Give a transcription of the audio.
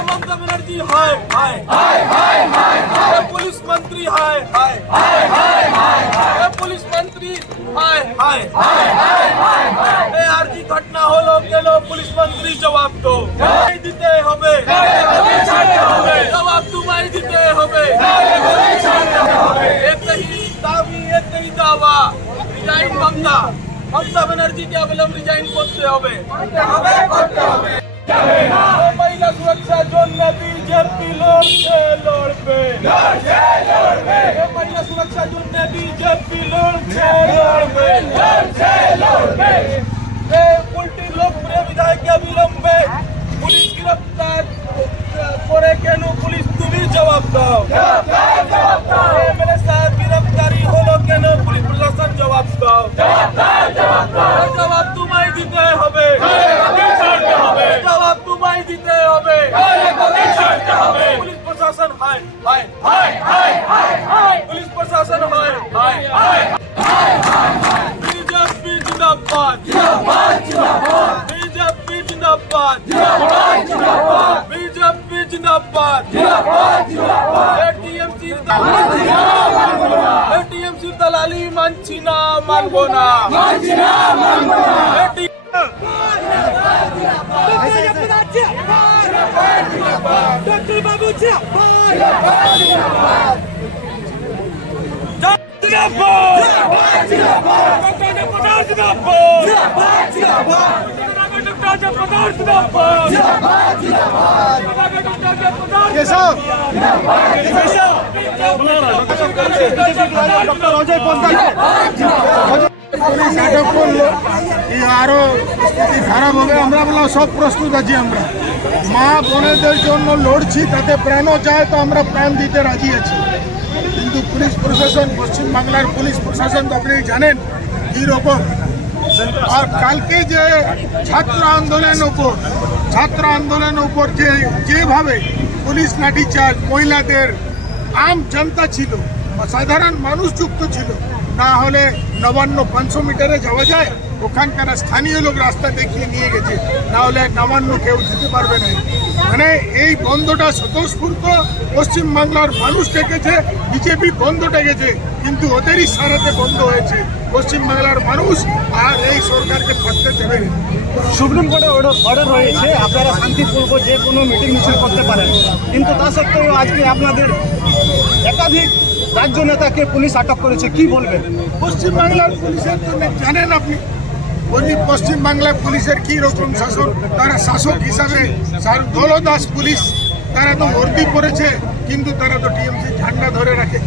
ममता बनर्जी हाय हाय हाय हाय हाय हाय police मंत्री हाय हाय हाय हाय हाय हाय police मंत्री हाय हाय हाय हाय हाय हाय RG घटना হলো গেল পুলিশ মন্ত্রী জবাব তো দিতে হবে জবাব তোমায় দিতে হবে একই দাবি একই দাওয়া রিজাইন মমতা बनर्जी के अवलंब रिजाइन করতে হবে महिला सुरक्षा জন্য बीजेपी লড়বে महिला सुरक्षा জন্য बीजेपी লড়বে উল্টি লোকপ্রিয় বিধায়ককে বিলম্বে পুলিশ গ্রেফতার করে কেন পুলিশ তুমি জবাব দাও এমএলএ সাহেব গ্রেফতারি হলো কেন পুলিশ প্রশাসন জবাব দাও জবাব তোমায় দিতে হবে জবাব তোমায় দিতে হবে পুলিশ প্রশাসন হায় হায় হায় হায় হায় হায় পুলিশ প্রশাসন হায় হায় হায় হায় হায় হায় বিজেপি জিন্দাবাদ জিন্দাবাদ জিন্দাবাদ বিজেপি জিন্দাবাদ জিন্দাবাদ জিন্দাবাদ বিজেপি জিন্দাবাদ জিন্দাবাদ জিন্দাবাদ এটিএমসি দালালি মানছি না মানবো না আরো খারাপ হবে আমরা বললাম সব প্রস্তুত আছি আমরা মা বোনেদের জন্য লড়ছি তাতে প্রাণও চায় তো আমরা প্রাণ দিতে রাজি আছি কিন্তু পুলিশ প্রশাসন পশ্চিমবাংলার পুলিশ প্রশাসন তো আপনি জানেন কিরকম আর কালকে যে ছাত্র আন্দোলনের উপর যেভাবে পুলিশ লাঠিচার্জ মহিলাদের আম জনতা ছিল সাধারণ মানুষ যুক্ত ছিল না হলে নবান্ন 500 মিটারে যাওয়া যায় ওখানকার স্থানীয় লোক রাস্তা দেখিয়ে নিয়ে গেছে না হলে নবান্ন কেউ যেতে পারবে না মানে এই বন্ধটা স্বতঃস্ফূর্ত পশ্চিমবাংলার মানুষ ডেকেছে বিজেপি বন্ধ ডেকেছে কিন্তু ওদেরই সারাতে বন্ধ হয়েছে পশ্চিমবাংলার মানুষ আর এই সরকারকে থাকতে দেবে সুপ্রিম কোর্টে অর্ডার রয়েছে আপনারা শান্তিপূর্ণ যে কোনো মিটিং মিছিল করতে পারেন কিন্তু তা সত্ত্বেও আজকে আপনাদের একাধিক রাজ্য নেতাকে পুলিশ আটক করেছে কি বলবেন পশ্চিমবাংলার পুলিশের জন্য জানেন আপনি পশ্চিমবাংলার পুলিশের কি রকম শাসন তারা শাসক হিসাবে দলদাস পুলিশ তারা তো ভর্তি করেছে কিন্তু তারা তো টিএমসি ঝান্ডা ধরে রাখে